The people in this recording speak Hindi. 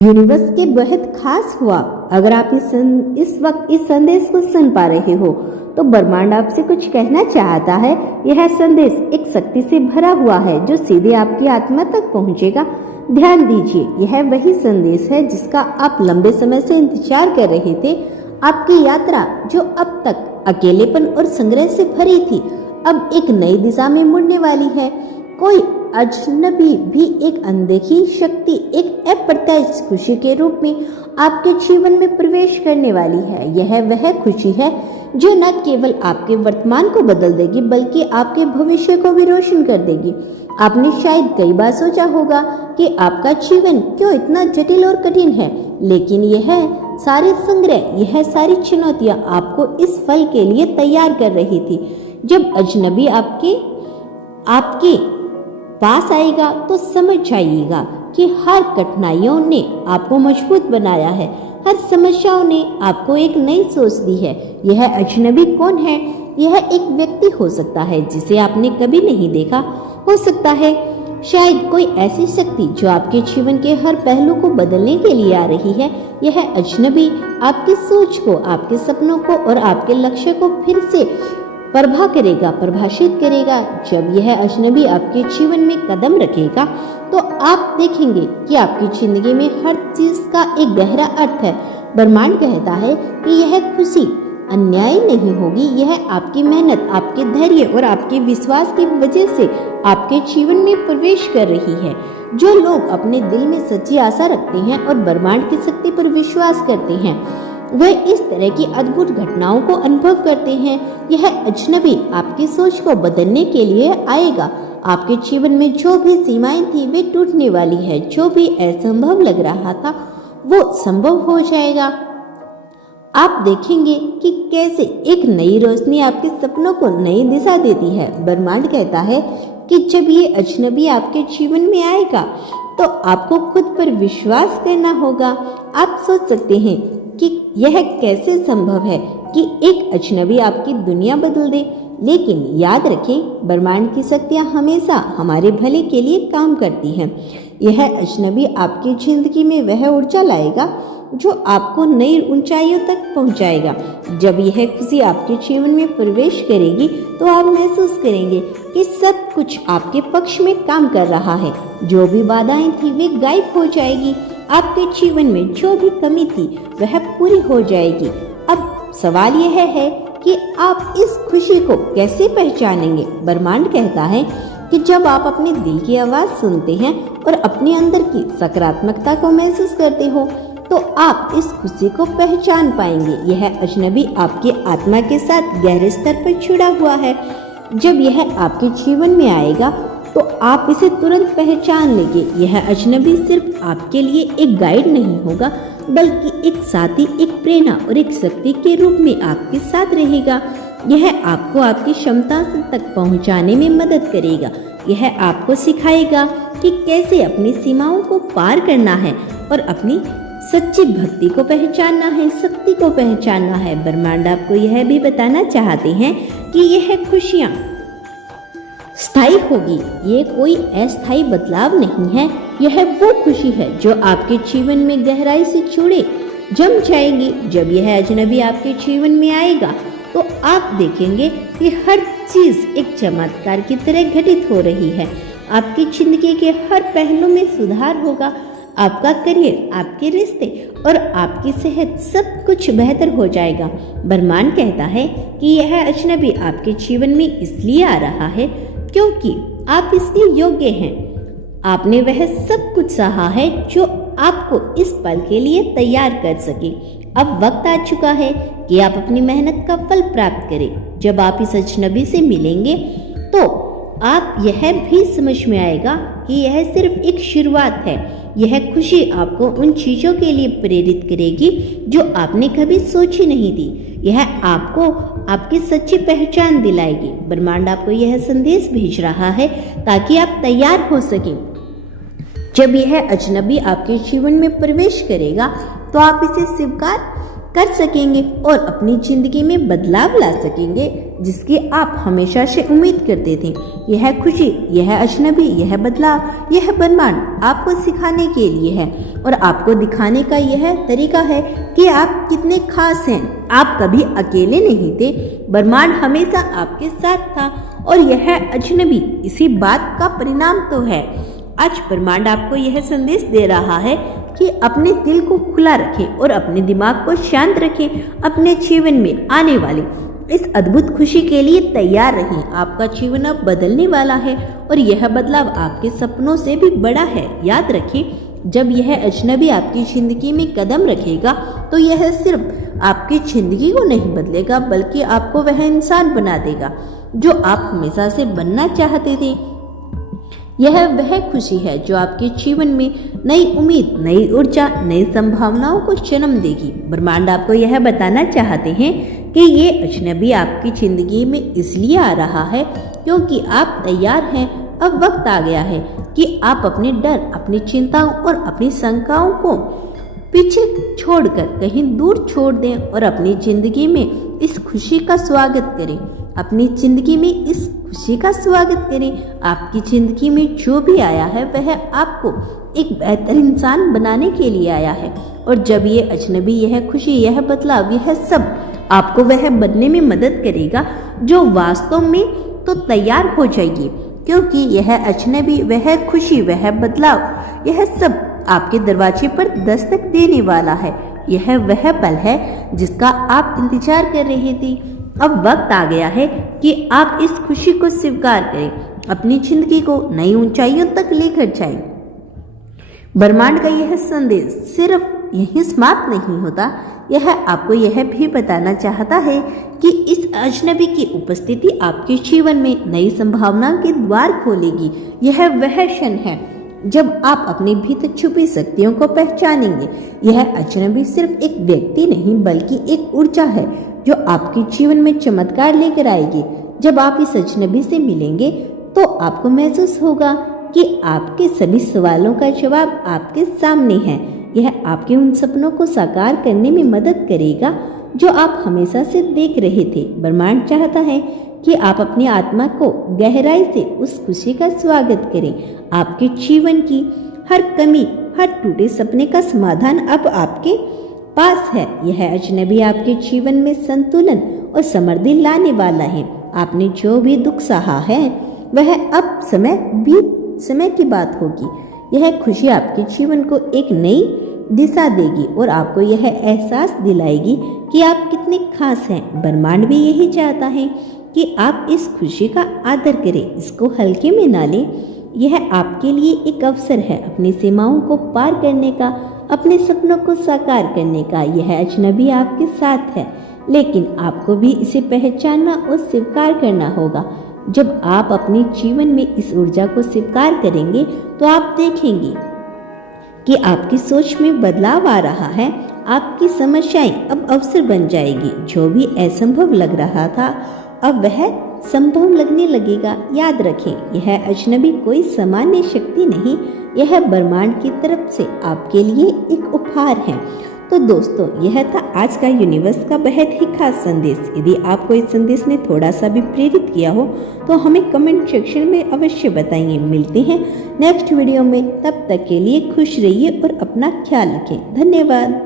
यूनिवर्स के बेहद खास हुआ। अगर आप इस वक्त इस संदेश को सुन पा रहे हो तो ब्रह्मांड आपसे कुछ कहना चाहता है। यह संदेश एक शक्ति से भरा हुआ है जो सीधे आपकी आत्मा तक पहुंचेगा। ध्यान दीजिए, यह वही संदेश है जिसका आप लंबे समय से इंतजार कर रहे थे। आपकी यात्रा जो अब तक अकेलेपन और संग्रह से भरी थी, अब एक नई दिशा में मुड़ने वाली है। कोई अजनबी भी एक अनदेखी शक्ति एक अप्रत्याशित खुशी के रूप में आपके जीवन में प्रवेश करने वाली है। यह वह खुशी है जो न केवल आपके वर्तमान को बदल देगी बल्कि आपके भविष्य को भी रोशन कर देगी। आपने शायद कई बार सोचा होगा कि आपका जीवन क्यों इतना जटिल और कठिन है, लेकिन यह सारे संग्रह, यह सारी चुनौतियां आपको इस फल के लिए तैयार कर रही थी। जब अजनबी आपके पास आएगा तो समझ जाइएगा कि हर कठिनाइयों ने आपको मजबूत बनाया है, हर समस्याओं ने आपको एक नई सोच दी है। यह अजनबी कौन है? यह एक व्यक्ति हो सकता है जिसे आपने कभी नहीं देखा, हो सकता है शायद कोई ऐसी शक्ति जो आपके जीवन के हर पहलू को बदलने के लिए आ रही है। यह अजनबी आपकी सोच को, आपके सपनों को और आपके लक्ष्य को फिर से परिभाषित करेगा। जब यह अजनबी आपके जीवन में कदम रखेगा तो आप देखेंगे कि आपकी जिंदगी में हर चीज का एक गहरा अर्थ है। ब्रह्मांड कहता है कि यह खुशी अन्याय नहीं होगी, यह आपकी मेहनत, आपके धैर्य और आपके विश्वास की वजह से आपके जीवन में प्रवेश कर रही है। जो लोग अपने दिल में सच्ची आशा रखते हैं और ब्रह्मांड की शक्ति पर विश्वास करते हैं, वह इस तरह की अद्भुत घटनाओं को अनुभव करते हैं। यह अजनबी आपकी सोच को बदलने के लिए आएगा। आपके जीवन में जो भी सीमाएं थी वे टूटने वाली है। जो भी असंभव लग रहा था वो संभव हो जाएगा। आप देखेंगे कि कैसे एक नई रोशनी आपके सपनों को नई दिशा देती है। ब्रह्मांड कहता है कि जब ये अजनबी आपके जीवन में आएगा तो आपको खुद पर विश्वास करना होगा। आप सोच सकते हैं कि यह कैसे संभव है कि एक अजनबी आपकी दुनिया बदल दे, लेकिन याद रखें, ब्रह्मांड की शक्तियाँ हमेशा हमारे भले के लिए काम करती हैं। यह अजनबी आपकी जिंदगी में वह ऊर्जा लाएगा जो आपको नई ऊंचाइयों तक पहुंचाएगा। जब यह खुशी आपके जीवन में प्रवेश करेगी तो आप महसूस करेंगे कि सब कुछ आपके पक्ष में काम कर रहा है। जो भी बाधाएं थी वे गायब हो जाएगी। आपके जीवन में जो भी कमी थी वह पूरी हो जाएगी। अब सवाल यह है कि आप इस खुशी को कैसे पहचानेंगे। ब्रह्मांड कहता है कि जब आप अपने दिल की आवाज सुनते हैं और अपने अंदर की सकारात्मकता को महसूस करते हो तो आप इस खुशी को पहचान पाएंगे। यह अजनबी आपकी आत्मा के साथ गहरे स्तर पर जुड़ा हुआ है। जब यह आपके जीवन में आएगा तो आप इसे तुरंत पहचान लेंगे। यह अजनबी सिर्फ आपके लिए एक गाइड नहीं होगा बल्कि एक साथी, एक प्रेरणा और एक शक्ति के रूप में आपके साथ रहेगा। यह आपको आपकी क्षमता तक पहुंचाने में मदद करेगा। यह आपको सिखाएगा कि कैसे अपनी सीमाओं को पार करना है और अपनी सच्ची भक्ति को पहचानना है, शक्ति को पहचानना है। ब्रह्मांड आपको यह भी बताना चाहते हैं कि यह खुशियाँ स्थायी होगी। ये कोई अस्थायी बदलाव नहीं है। यह वो खुशी है जो आपके जीवन में गहराई से जम जाएगी। जब यह अजनबी आपके जीवन में आएगा तो आप देखेंगे कि हर चीज एक चमत्कार की तरह घटित हो रही है। आपकी जिंदगी के हर पहलू में सुधार होगा। आपका करियर, आपके रिश्ते और आपकी सेहत, सब कुछ बेहतर हो जाएगा। ब्रह्मांड कहता है कि यह अजनबी आपके जीवन में इसलिए आ रहा है क्योंकि आप इसके योग्य हैं। आपने वह सब कुछ सहा है जो आपको इस पल के लिए तैयार कर सके। अब वक्त आ चुका है कि आप अपनी मेहनत का फल प्राप्त करें। जब आप इस अजनबी से मिलेंगे तो आप यह भी समझ में आएगा कि यह सिर्फ एक शुरुआत है। यह खुशी आपको उन चीजों के लिए प्रेरित करेगी जो आपने कभी सोची नहीं थी। यह आपको आपकी सच्ची पहचान दिलाएगी। ब्रह्मांड आपको यह संदेश भेज रहा है ताकि आप तैयार हो सकें। जब यह अजनबी आपके जीवन में प्रवेश करेगा तो आप इसे स्वीकार कर सकेंगे और अपनी जिंदगी में बदलाव ला सकेंगे, जिसकी आप हमेशा से उम्मीद करते थे। यह खुशी, यह अजनबी, यह बदलाव, यह ब्रह्मांड आपको सिखाने के लिए है और आपको दिखाने का यह तरीका है कि आप कितने खास हैं। आप कभी अकेले नहीं थे, ब्रह्मांड हमेशा आपके साथ था और यह अजनबी इसी बात का परिणाम तो है। आज ब्रह्मांड आपको यह संदेश दे रहा है कि अपने दिल को खुला रखें और अपने दिमाग को शांत रखें। अपने जीवन में आने वाले इस अद्भुत खुशी के लिए तैयार रहें। आपका जीवन अब बदलने वाला है और यह बदलाव आपके सपनों से भी बड़ा है। याद रखें, जब यह अजनबी आपकी जिंदगी में कदम रखेगा तो यह सिर्फ आपकी जिंदगी को नहीं बदलेगा, बल्कि आपको वह इंसान बना देगा जो आप हमेशा से बनना चाहते थे। यह वह खुशी है जो आपके जीवन में नई उम्मीद, नई ऊर्जा, नई संभावनाओं को जन्म देगी। ब्रह्मांड आपको यह बताना चाहते हैं कि ये अजनबी आपकी जिंदगी में इसलिए आ रहा है क्योंकि आप तैयार हैं। अब वक्त आ गया है कि आप अपने डर, अपनी चिंताओं और अपनी शंकाओं को पीछे छोड़कर कहीं दूर छोड़ दें और अपनी जिंदगी में इस खुशी का स्वागत करें। अपनी जिंदगी में इस खुशी का स्वागत करें। आपकी जिंदगी में जो भी आया है वह आपको एक बेहतर इंसान बनाने के लिए आया है और जब ये अजनबी, यह खुशी, यह बदलाव, यह सब आपको वह बनने में मदद करेगा जो वास्तव में तो तैयार हो जाएगी, क्योंकि यह अजनबी, वह खुशी, वह बदलाव, यह सब आपके दरवाजे पर दस्तक देने वाला है। यह वह पल है जिसका आप इंतजार कर रहे थे। अब वक्त आ गया है कि आप इस खुशी को स्वीकार करें, अपनी जिंदगी को नई ऊंचाइयों तक लेकर जाएं। ब्रह्मांड का यह संदेश सिर्फ यही समाप्त नहीं होता, यह आपको यह भी बताना चाहता है कि इस अजनबी की उपस्थिति आपके जीवन में नई संभावनाओं के द्वार खोलेगी। यह वह क्षण है जब आप अपने भीतर छुपी शक्तियों को पहचानेंगे। यह अजनबी सिर्फ एक व्यक्ति नहीं बल्कि एक ऊर्जा है जो आपके जीवन में चमत्कार लेकर आएगी। जब आप इस अजनबी से मिलेंगे तो आपको महसूस होगा कि आपके सभी सवालों का जवाब आपके सामने है। यह आपके उन सपनों को साकार करने में मदद करेगा जो आप हमेशा से देख रहे थे। ब्रह्मांड चाहता है कि आप अपनी आत्मा को गहराई से उस खुशी का स्वागत करें। आपके जीवन की हर कमी, हर टूटे सपने का समाधान अब आपके पास है। यह अजनबी आपके जीवन में संतुलन और समृद्धि लाने वाला है। आपने जो भी दुख सहा है वह अब समय की बात होगी। यह खुशी आपके जीवन को एक नई दिशा देगी और आपको यह एहसास दिलाएगी कि आप कितने खास हैं। ब्रह्मांड भी यही चाहता है कि आप इस खुशी का आदर करें, इसको हल्के में ना लें। यह आपके लिए एक अवसर है अपनी सीमाओं को पार करने का, अपने सपनों को साकार करने का। यह अजनबी आपके साथ है, लेकिन आपको भी इसे पहचानना और स्वीकार करना होगा। जब आप अपने जीवन में इस ऊर्जा को स्वीकार करेंगे तो आप देखेंगे कि आपकी सोच में बदलाव आ रहा है। आपकी समस्याएं अब अवसर बन जाएगी। जो भी असंभव लग रहा था अब वह संभव लगने लगेगा। याद रखें, यह अजनबी कोई सामान्य शक्ति नहीं, यह ब्रह्मांड की तरफ से आपके लिए एक उपहार है। तो दोस्तों, यह था आज का यूनिवर्स का बेहद ही खास संदेश। यदि आपको इस संदेश ने थोड़ा सा भी प्रेरित किया हो तो हमें कमेंट सेक्शन में अवश्य बताइए। मिलते हैं नेक्स्ट वीडियो में, तब तक के लिए खुश रहिए और अपना ख्याल रखें। धन्यवाद।